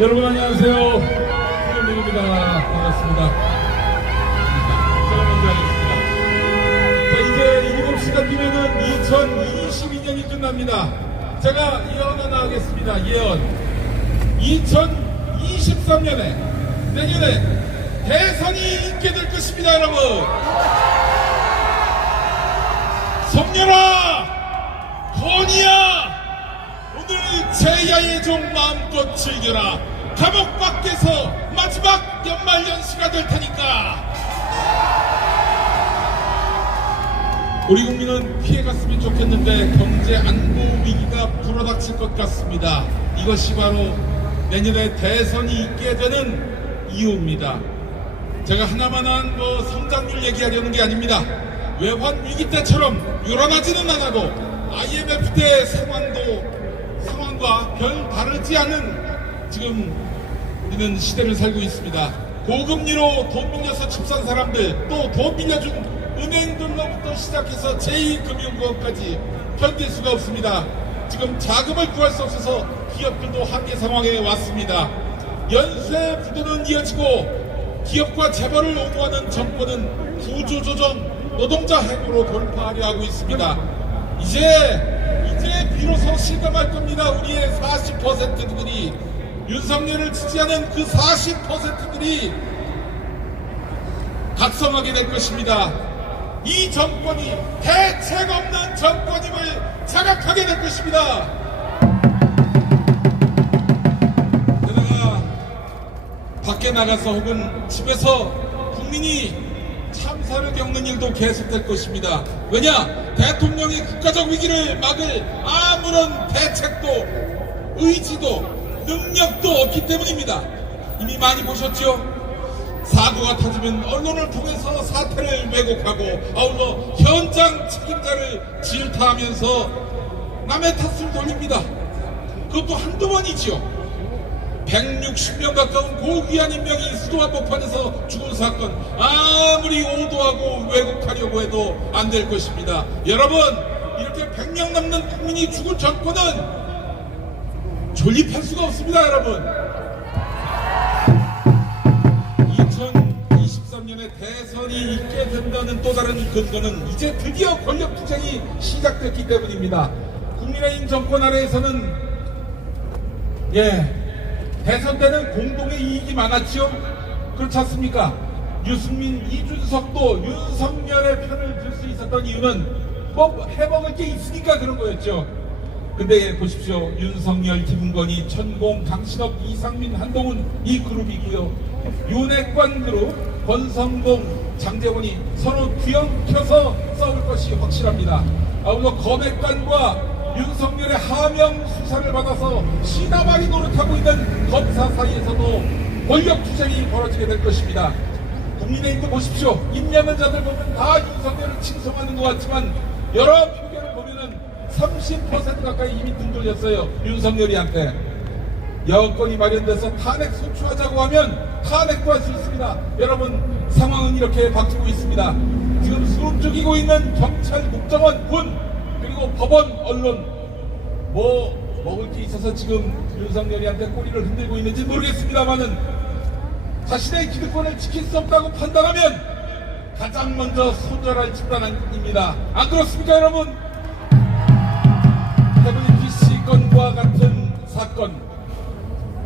여러분 안녕하세요. 김영민입니다. 반갑습니다. 제가 먼저 하겠습니다. 자, 이제 7시간 뒤면은 2022년이 끝납니다. 제가 예언 하나 하겠습니다. 예언. 2023년에 내년에 대선이 있게 될 것입니다, 여러분. 성렬아, 건이야, 오늘 제야의 종 마음껏 즐겨라. 감옥 밖에서 마지막 연말연시가 될 테니까. 우리 국민은 피해갔으면 좋겠는데 경제 안보 위기가 불어닥칠 것 같습니다. 이것이 바로 내년에 대선이 있게 되는 이유입니다. 제가 하나만한 성장률 얘기하려는 게 아닙니다. 외환 위기 때처럼 요란하지는 않아도 IMF 때 상황과 별 다르지 않은 지금 우리는 시대를 살고 있습니다. 고금리로 돈 빌려서 집 산 사람들, 또 돈 빌려준 은행들로부터 시작해서 제2금융권까지 견딜 수가 없습니다. 지금 자금을 구할 수 없어서 기업들도 한계 상황에 왔습니다. 연쇄 부도는 이어지고 기업과 재벌을 옹호하는 정권은 구조조정, 노동자 해고로 돌파하려 하고 있습니다. 이제 비로소 실감할 겁니다. 우리의 40%들이, 윤석열을 지지하는 그 40%들이 각성하게 될 것입니다. 이 정권이 대책 없는 정권임을 자각하게 될 것입니다. 게다가 밖에 나가서 혹은 집에서 국민이 참사를 겪는 일도 계속될 것입니다. 왜냐? 대통령이 국가적 위기를 막을 아무런 대책도 의지도 능력도 없기 때문입니다. 이미 많이 보셨죠? 사고가 터지면 언론을 통해서 사태를 왜곡하고 아울러 현장 책임자를 질타하면서 남의 탓을 돌립니다. 그것도 한두 번이지요. 160명 가까운 고귀한 인명이 수도 한복판에서 죽은 사건, 아무리 오도하고 왜곡하려고 해도 안 될 것입니다. 여러분, 이렇게 100명 넘는 국민이 죽을 정권은 존립할 수가 없습니다. 여러분, 2023년에 대선이 있게 된다는 또 다른 근거는 이제 드디어 권력투쟁이 시작됐기 때문입니다. 국민의힘 정권 아래에서는 대선 때는 공동의 이익이 많았죠? 그렇지 않습니까? 유승민, 이준석도 윤석열의 편을 들 수 있었던 이유는 해먹을 게 있으니까 그런 거였죠. 근데 보십시오. 윤석열, 김건희, 천공, 강신업, 이상민, 한동훈 이 그룹이고요. 윤핵관 그룹, 권성동, 장제원이 서로 뒤엉켜서 싸울 것이 확실합니다. 아울러 검핵관과 윤석열의 하명 수사를 받아서 시다발이 노릇하고 있는 검사 사이에서도 권력투쟁이 벌어지게 될 것입니다. 국민의힘도 보십시오. 임명한 자들 보면 다 윤석열을 칭송하는 것 같지만 여러 표결을 보면은 30% 가까이 이미 등 돌렸어요. 윤석열이한테. 여건이 마련돼서 탄핵 소추하자고 하면 탄핵도 할 수 있습니다. 여러분, 상황은 이렇게 바뀌고 있습니다. 지금 숨죽이고 있는 경찰, 국정원, 군, 그리고 법원, 언론, 먹을 게 있어서 지금 윤석열이한테 꼬리를 흔들고 있는지 모르겠습니다만은 자신의 기득권을 지킬 수 없다고 판단하면 가장 먼저 손절할 집단입니다. 안 그렇습니까, 여러분? WBC 건과 같은 사건,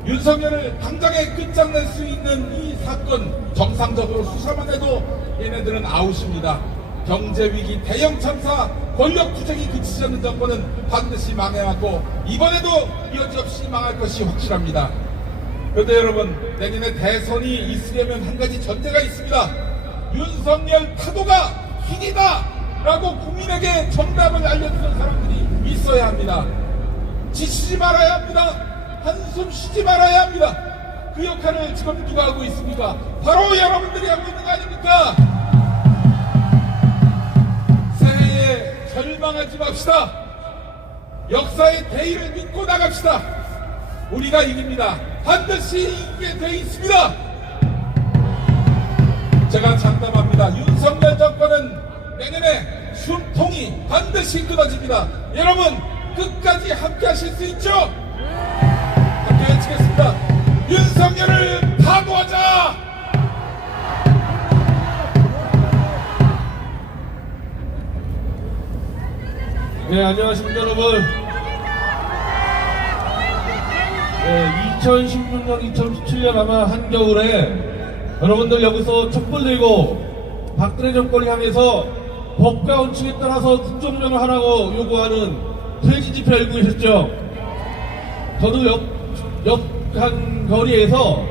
윤석열을 당장에 끝장낼 수 있는 이 사건, 정상적으로 수사만 해도 얘네들은 아웃입니다. 경제위기, 대형 참사, 권력투쟁이 그치지 않는 정권은 반드시 망해왔고 이번에도 여지없이 망할 것이 확실합니다. 그런데 여러분, 내년에 대선이 있으려면 한 가지 전제가 있습니다. 윤석열 타도가 힘이다 라고 국민에게 정답을 알려주는 사람들이 있어야 합니다. 지치지 말아야 합니다. 한숨 쉬지 말아야 합니다. 그 역할을 지금 누가 하고 있습니까? 바로 여러분들이 하고 있는 거 아닙니까? 새해에 절망하지 맙시다. 역사의 대의를 믿고 나갑시다. 우리가 이깁니다. 반드시 이기게 돼 있습니다. 제가 장담합니다. 윤석열 정권은 내년에 숨통이 반드시 끊어집니다. 여러분, 끝까지 함께 하실 수 있죠? 함께 외치겠습니다. 네, 안녕하십니까 여러분. 2016년, 2017년 아마 한겨울에 여러분들 여기서 촛불 들고 박근혜 정권을 향해서 법과 원칙에 따라서 국정운영을 하라고 요구하는 퇴진 집회 알고 계셨죠? 저도 한 거리에서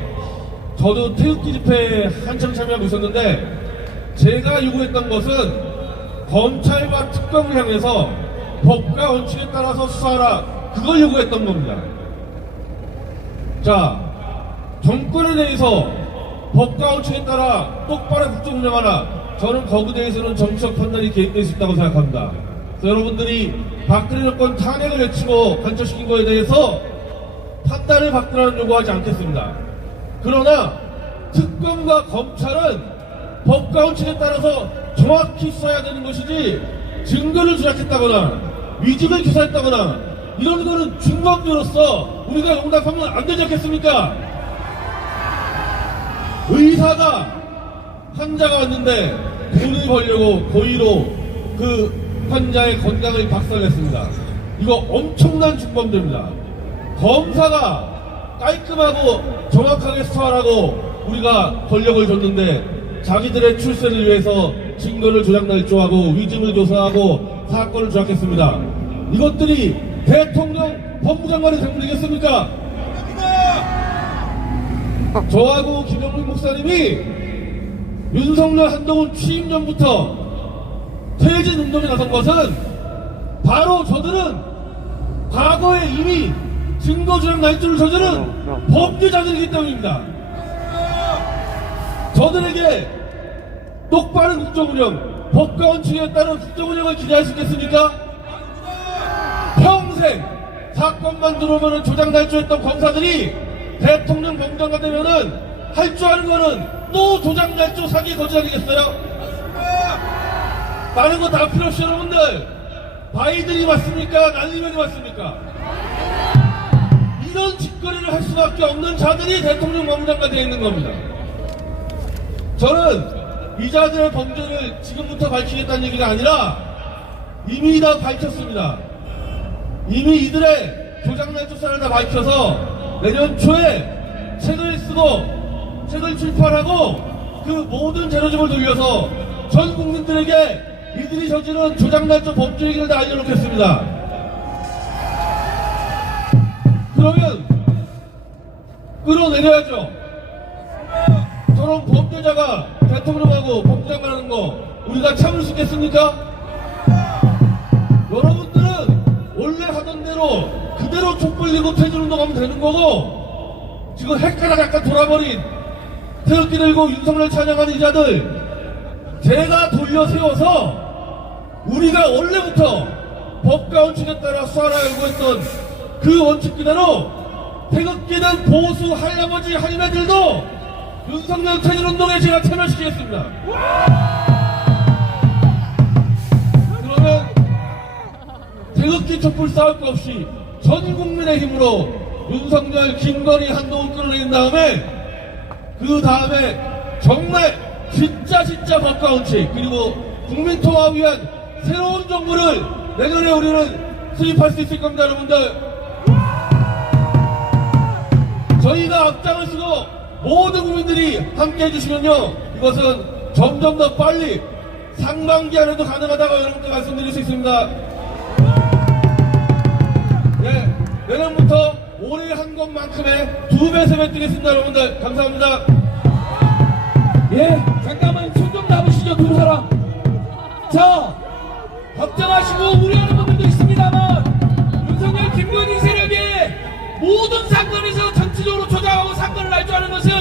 저도 태극기 집회에 한참 참여하고 있었는데, 제가 요구했던 것은 검찰과 특검을 향해서 법과 원칙에 따라서 수사하라, 그걸 요구했던 겁니다. 자, 정권에 대해서 법과 원칙에 따라 똑바로 국정 운영하라, 저는 거기에 대해서는 정치적 판단이 개입될 수 있다고 생각합니다. 그래서 여러분들이 박근혜 정권 탄핵을 외치고 간첩시킨 거에 대해서 판단을 바꾸라는 요구하지 않겠습니다. 그러나 특검과 검찰은 법과 원칙에 따라서 정확히 수사해야 되는 것이지, 증거를 조작했다거나 위증을 교사했다거나 이런 거는 중범죄로서 우리가 용납하면 안 되지 않겠습니까? 의사가 환자가 왔는데 돈을 벌려고 고의로 그 환자의 건강을 박살냈습니다. 이거 엄청난 중범죄입니다. 검사가 깔끔하고 정확하게 수사하라고 우리가 권력을 줬는데, 자기들의 출세를 위해서 증거를 조작 날조하고 위증을 교사하고 사건을 조작했습니다. 이것들이 대통령 법무장관의 잘못이겠습니까? 저하고 김영민 목사님이 윤석열 한동훈 취임 전부터 퇴진 운동에 나선 것은 바로 저들은 과거에 이미 증거조작 날조를 저지른 범죄자들이기 때문입니다. 저들에게 똑바른 국정운영, 법과 원칙에 따른 국정운영을 기대할 수 있겠습니까? 평생 사건만 들어오면 조작 날조했던 검사들이 대통령 범장관 되면은 할 줄 아는 거는 또 조작 날조 사기 거짓 아니겠어요? 다른 거 다 필요 없이 여러분들, 바이든이 맞습니까? 날리면이 맞습니까? 이런 짓거리를 할 수밖에 없는 자들이 대통령 법무장관 되어 있는 겁니다. 저는 이 자들의 범죄를 지금부터 밝히겠다는 얘기가 아니라 이미 다 밝혔습니다. 이미 이들의 조작날 수사를 다 밝혀서 내년 초에 책을 쓰고 책을 출판하고 그 모든 재료집을 돌려서 전 국민들에게 이들이 저지른 조작날조 범죄 얘기를 다 알려놓겠습니다. 그러면 끌어내려야죠. 저런 범죄자가 대통령하고 법무장관 하는 거 우리가 참을 수 있겠습니까? 여러분들은 원래 하던 대로 그대로 촛불 들고 퇴진운동하면 되는 거고, 지금 헷갈아 약간 돌아버린 태극기 들고 윤석열 찬양하는 이자들 제가 돌려 세워서 우리가 원래부터 법과 원칙에 따라 수사하라 요구했던 그 원칙 그대로 태극기는 보수 할아버지 할매들도 윤석열 퇴진운동에 제가 참여시키겠습니다. 그러면 태극기 촛불 싸울 거 없이 전 국민의 힘으로 윤석열, 김건희, 한동훈 끌어내린 다음에, 그 다음에 정말 진짜 법과 원칙 그리고 국민 통합을 위한 새로운 정부를 내년에 우리는 수립할 수 있을 겁니다. 여러분들, 저희가 앞장을 쓰고 모든 국민들이 함께 해주시면요, 이것은 점점 더 빨리 상반기 안에도 가능하다고 여러분들 말씀드릴 수 있습니다. 네, 내년부터 올해 한 것만큼의 2배, 3배 뛰겠습니다. 여러분들 감사합니다. 예, 잠깐만 손 좀 잡으시죠, 두 사람. 자, 걱정하시고 우려하는 분들도 있습니다만, 윤석열, 김건희 세력의 모든 사건에서 전체적으로 조작하고 사건을 날조하는 것은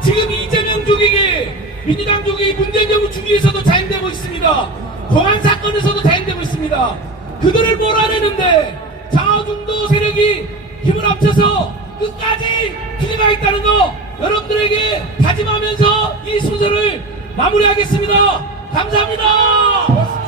지금 이재명 죽이기, 민주당 죽이기, 문재인 정부 죽이기에서도 자행되고 있습니다. 공안 사건에서도 자행되고 있습니다. 그들을 몰아내는데 자중도 세력이 힘을 합쳐서 끝까지 투쟁하겠다는 거 여러분들에게 다짐하면서 이 순서를 마무리하겠습니다. 감사합니다.